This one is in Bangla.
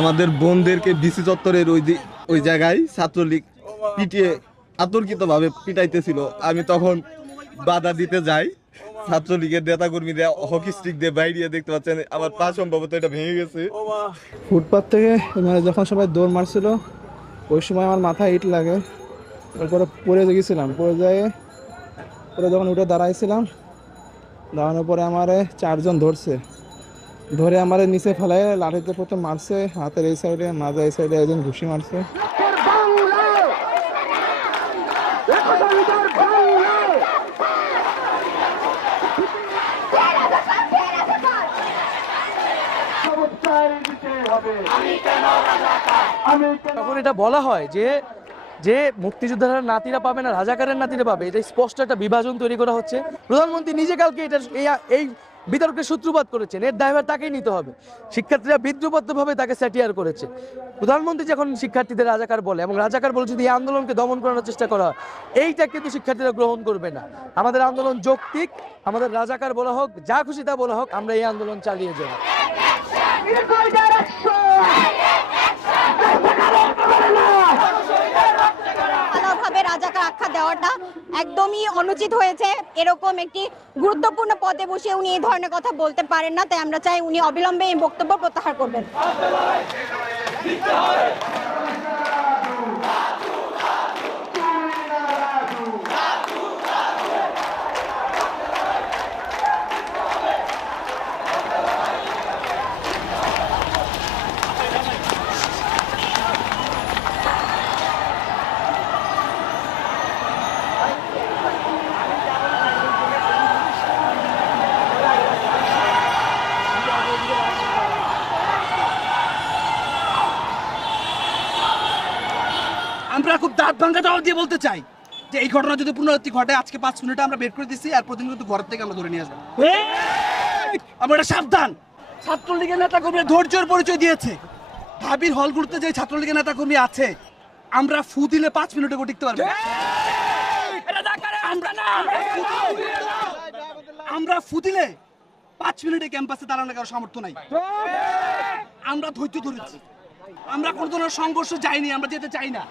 আমাদের বোনদেরকে ডিসি চত্বরের ওই জায়গায় ছাত্রলীগ পিটিয়ে আতর্কিতভাবে পিটাইতেছিল। আমি তখন বাধা দিতে যাই, ছাত্রলীগের নেতাকর্মীরা হকি স্টিক দিয়ে বাইরে, দেখতে পাচ্ছেন আমার পা সম্ভবত এটা ভেঙে গেছে। ফুটপাথ থেকে মানে যখন সবাই দৌড় মারছিল ওই সময় আমার মাথায় ইট লাগে, তারপরে পড়ে গেছিলাম। পড়ে যায় পরে যখন উঠে দাঁড়াইছিলাম, দাঁড়ানোর পরে আমারে 4 জন ধরে আমারে নিচে ফেলায় লাঠিতে প্রথম মারছে, হাতের এই সাইডে, মাজা এই সাইডে একজন ঘুষি মারছে। তখন এটা বলা হয় যে যে মুক্তিযোদ্ধারা নাতিরা পাবে না, রাজাকারের নাতিরা পাবে, এটা স্পষ্ট একটা বিভাজন তৈরি করা হচ্ছে। প্রধানমন্ত্রী নিজে কালকে এটা এই বিতর্কের সূত্রপাত করেছেন, এর দায়ভার তাকেই নিতে হবে। শিক্ষার্থীরা বিদ্রুপত্রভাবে তাকে স্যাটিয়ার করেছে। প্রধানমন্ত্রী যখন শিক্ষার্থীদের রাজাকার বলে এবং রাজাকার বলে যদি এই আন্দোলনকে দমন করানোর চেষ্টা করা হয়, এইটা কিন্তু শিক্ষার্থীরা গ্রহণ করবে না। আমাদের আন্দোলন যৌক্তিক, আমাদের রাজাকার বলা হোক, যা খুশি তা বলা হোক, আমরা এই আন্দোলন চালিয়ে যাব। রাজাকার আখ্যা দেওয়াটা একদমই অনুচিত হয়েছে। এরকম একটি গুরুত্বপূর্ণ পদে বসে উনি এই ধরনের কথা বলতে পারেন না, তাই আমরা চাই উনি অবিলম্বে এই বক্তব্য প্রত্যাহার করবেন। আমরা খুব দাঁত ভাঙ্গা জবাব দিয়ে বলতে চাই যে এই ঘটনা যদি পুনরাবৃত্তি ঘটে, আজকে 5 মিনিটে আমরা বের করে দিচ্ছি, আর প্রতিদিন কিন্তু ঘর থেকে আমরা ধরে নিয়ে আসবো। আমরা এটা সাবধান। ছাত্রলীগের নেতাকর্মী ধৈর্যের পরিচয় দিয়েছে। ভাবির হলগুলোতে যে ছাত্রলীগের নেতাকর্মী আছে, আমরা ফু দিলে 5 মিনিটে টিকতে পারবো। আমরা ফু দিলে 5 মিনিটে ক্যাম্পাসে দাঁড়ানোর কারো সামর্থ্য নাই। আমরা ধৈর্য ধরেছি, আমরা কোনো ধরনের সংঘর্ষ যাইনি, আমরা যেতে চাই না।